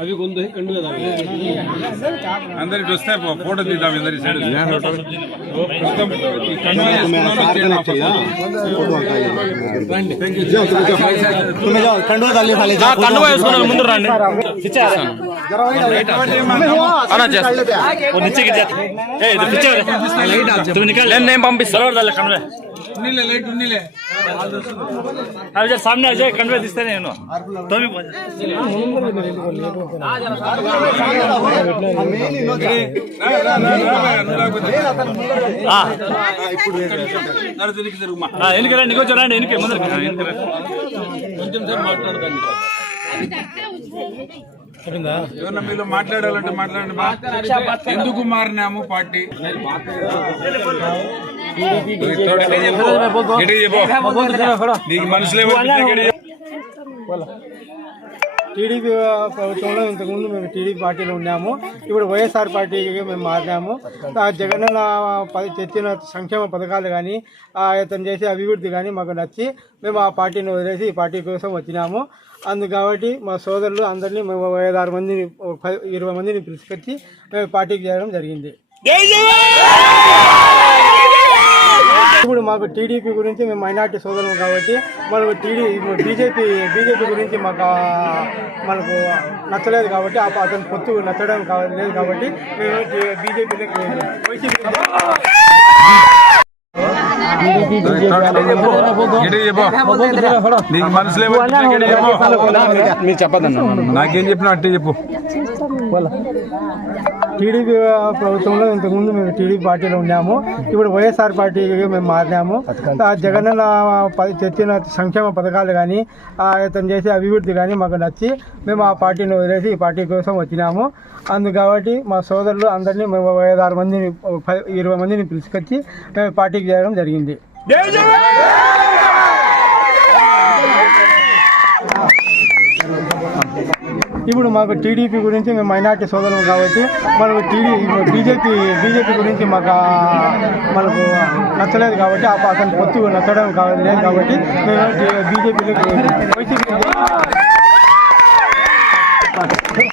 अभी कौन दो कंडू का अंदर वस्ते फोटो తీద్దాం इंदर సైడ్ तुम्हें जाओ कंडुआ डाली खाली जा कंडुआ వేసుకొని ముందు రండి పిచ్చారా అన్న చేస్తా ఓ नीचे కి ఏ ఇది పిచ్చారా तुम निकाल నేను పంపిస్తా डाले कंडुआ ఉన్నిలే లైట్ ఉన్నిలే अब जरा सामने आ जाए कंडुआ दिसते नहीं नो तो भी हां ఇప్పుడు నరదినికి జరుగుమా ఎనికి రండి ఇంకో రండి ఎనికి ముందర కొంచెం సేపు మాట్లాడదండి ఎవరన్నా మీలో మాట్లాడాలంటే మాట్లాడండి బా ఎందుకు మారినాము పార్టీ నీకు మనసులో టీడీపీ ప్రభుత్వంలో ఇంతకుముందు మేము టీడీపీ పార్టీలో ఉన్నాము. ఇప్పుడు వైఎస్ఆర్ పార్టీకి మేము మారినాము. జగనన్న తెచ్చిన సంక్షేమ పథకాలు కానీ అతను చేసే అభివృద్ధి కానీ మాకు నచ్చి మేము ఆ పార్టీని వదిలేసి ఈ పార్టీ కోసం వచ్చినాము. అందుకు కాబట్టి మా సోదరులు అందరినీ మేము 5-6 మందిని 20 మందిని పిలుచుకొచ్చి మేము పార్టీకి చేయడం జరిగింది. ఇప్పుడు మాకు టీడీపీ గురించి మేము మైనార్టీ సోదరులు కాబట్టి మనకు బీజేపీ గురించి మనకు నచ్చలేదు కాబట్టి అతను పొత్తు నచ్చడం లేదు కాబట్టి మేము బీజేపీలోకి నీకు మనసులో మీరు చెప్పదన్నా నాకేం చెప్పినా అట్టే చెప్పు. టీడీపీ ప్రభుత్వంలో ఇంతకుముందు మేము టీడీపీ పార్టీలో ఉన్నాము. ఇప్పుడు వైఎస్ఆర్ పార్టీకి మేము మారినాము. జగనన్న తెచ్చిన సంక్షేమ పథకాలు కానీ అతను చేసే అభివృద్ధి కానీ మాకు నచ్చి మేము ఆ పార్టీని వదిలేసి ఈ పార్టీ కోసం వచ్చినాము. అందుకు కాబట్టి మా సోదరులు అందరినీ మేము 5-6 మందిని 20 మందిని పిలుచుకొచ్చి మేము పార్టీకి చేయడం జరిగింది. ఇప్పుడు మాకు టీడీపీ గురించి మేము మైనార్టీ సోదరులు కాబట్టి మనకు బీజేపీ గురించి మనకు నచ్చలేదు కాబట్టి అతను పొత్తు నచ్చడం లేదు కాబట్టి మేము బీజేపీలోకి